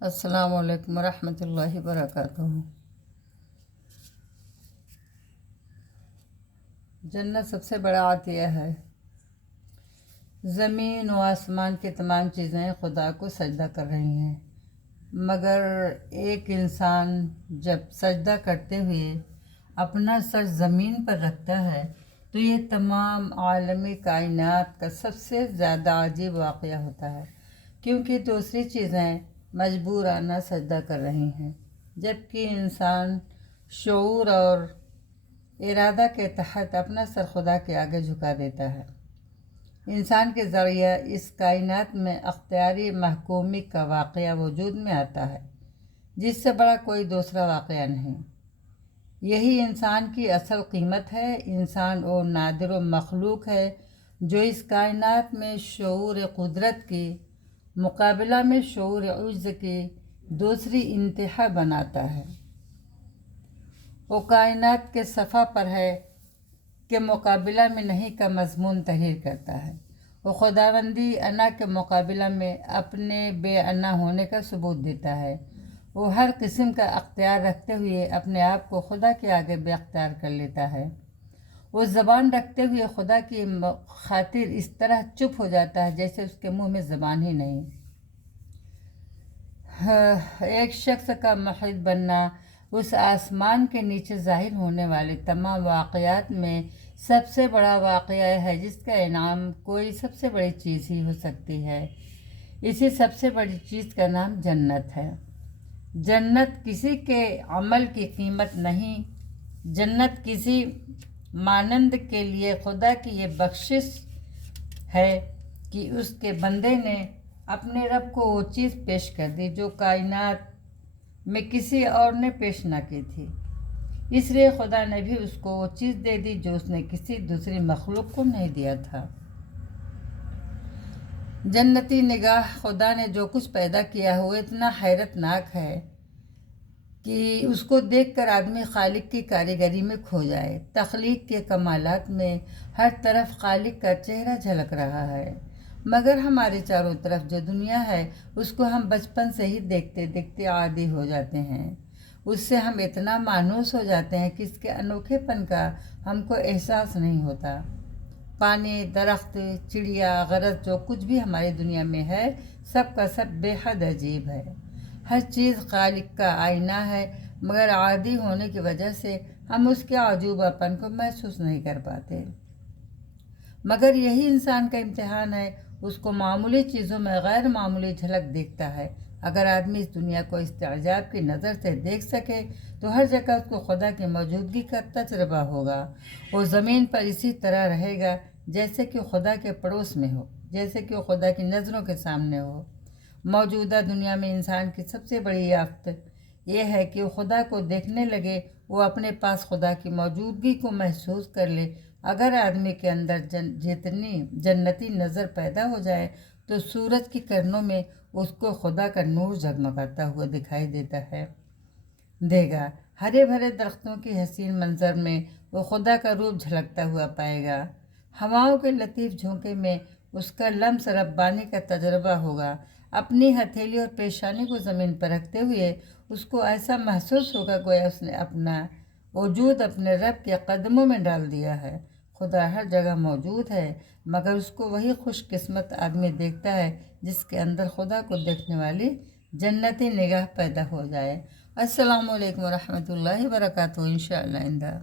السلام علیکم ورحمۃ اللہ وبرکاتہ۔ جنت سب سے بڑا عطیہ ہے۔ زمین و آسمان کی تمام چیزیں خدا کو سجدہ کر رہی ہیں، مگر ایک انسان جب سجدہ کرتے ہوئے اپنا سر زمین پر رکھتا ہے تو یہ تمام عالمی کائنات کا سب سے زیادہ عجیب واقعہ ہوتا ہے، کیونکہ دوسری چیزیں مجبورانہ سجدہ کر رہی ہیں، جبکہ انسان شعور اور ارادہ کے تحت اپنا سر خدا کے آگے جھکا دیتا ہے۔ انسان کے ذریعہ اس کائنات میں اختیاری محکومی کا واقعہ وجود میں آتا ہے، جس سے بڑا کوئی دوسرا واقعہ نہیں۔ یہی انسان کی اصل قیمت ہے۔ انسان وہ نادر و مخلوق ہے جو اس کائنات میں شعور قدرت کی مقابلہ میں شعور عجز کی دوسری انتہا بناتا ہے۔ وہ کائنات کے صفحہ پر ہے کہ مقابلہ میں نہیں کا مضمون تحریر کرتا ہے۔ وہ خداوندی انا کے مقابلہ میں اپنے بے انا ہونے کا ثبوت دیتا ہے۔ وہ ہر قسم کا اختیار رکھتے ہوئے اپنے آپ کو خدا کے آگے بے اختیار کر لیتا ہے۔ وہ زبان رکھتے ہوئے خدا کی خاطر اس طرح چپ ہو جاتا ہے جیسے اس کے منہ میں زبان ہی نہیں۔ ایک شخص کا محب بننا اس آسمان کے نیچے ظاہر ہونے والے تمام واقعات میں سب سے بڑا واقعہ ہے، جس کا انعام کوئی سب سے بڑی چیز ہی ہو سکتی ہے۔ اسی سب سے بڑی چیز کا نام جنت ہے۔ جنت کسی کے عمل کی قیمت نہیں، جنت کسی مانند کے لیے خدا کی یہ بخشش ہے کہ اس کے بندے نے اپنے رب کو وہ چیز پیش کر دی جو کائنات میں کسی اور نے پیش نہ کی تھی۔ اس لیے خدا نے بھی اس کو وہ چیز دے دی جو اس نے کسی دوسری مخلوق کو نہیں دیا تھا۔ جنتی نگاہ خدا نے جو کچھ پیدا کیا ہے وہ اتنا حیرت ناک ہے کہ اس کو دیکھ کر آدمی خالق کی کاریگری میں کھو جائے۔ تخلیق کے کمالات میں ہر طرف خالق کا چہرہ جھلک رہا ہے، مگر ہمارے چاروں طرف جو دنیا ہے اس کو ہم بچپن سے ہی دیکھتے دیکھتے عادی ہو جاتے ہیں۔ اس سے ہم اتنا مانوس ہو جاتے ہیں کہ اس کے انوکھے پن کا ہم کو احساس نہیں ہوتا۔ پانی، درخت، چڑیا، غرض جو کچھ بھی ہماری دنیا میں ہے سب کا سب بے حد عجیب ہے۔ ہر چیز خالق کا آئینہ ہے، مگر عادی ہونے کی وجہ سے ہم اس کے عجوبہ پن کو محسوس نہیں کر پاتے۔ مگر یہی انسان کا امتحان ہے، اس کو معمولی چیزوں میں غیر معمولی جھلک دیکھتا ہے۔ اگر آدمی اس دنیا کو استعجاب کی نظر سے دیکھ سکے تو ہر جگہ اس کو خدا کی موجودگی کا تجربہ ہوگا۔ وہ زمین پر اسی طرح رہے گا جیسے کہ خدا کے پڑوس میں ہو، جیسے کہ وہ خدا کی نظروں کے سامنے ہو۔ موجودہ دنیا میں انسان کی سب سے بڑی یافت یہ ہے کہ وہ خدا کو دیکھنے لگے، وہ اپنے پاس خدا کی موجودگی کو محسوس کر لے۔ اگر آدمی کے اندر جتنی جنتی نظر پیدا ہو جائے تو سورج کی کرنوں میں اس کو خدا کا نور جگمگاتا ہوا دکھائی دے گا۔ ہرے بھرے درختوں کی حسین منظر میں وہ خدا کا روپ جھلکتا ہوا پائے گا۔ ہواؤں کے لطیف جھونکے میں اس کا لمس ربانی کا تجربہ ہوگا۔ اپنی ہتھیلی اور پیشانی کو زمین پر رکھتے ہوئے اس کو ایسا محسوس ہوگا گویا اس نے اپنا وجود اپنے رب کے قدموں میں ڈال دیا ہے۔ خدا ہر جگہ موجود ہے، مگر اس کو وہی خوش قسمت آدمی دیکھتا ہے جس کے اندر خدا کو دیکھنے والی جنتی نگاہ پیدا ہو جائے۔ السلام علیکم ورحمۃ اللہ وبرکاتہ۔ انشاءاللہ آئندہ۔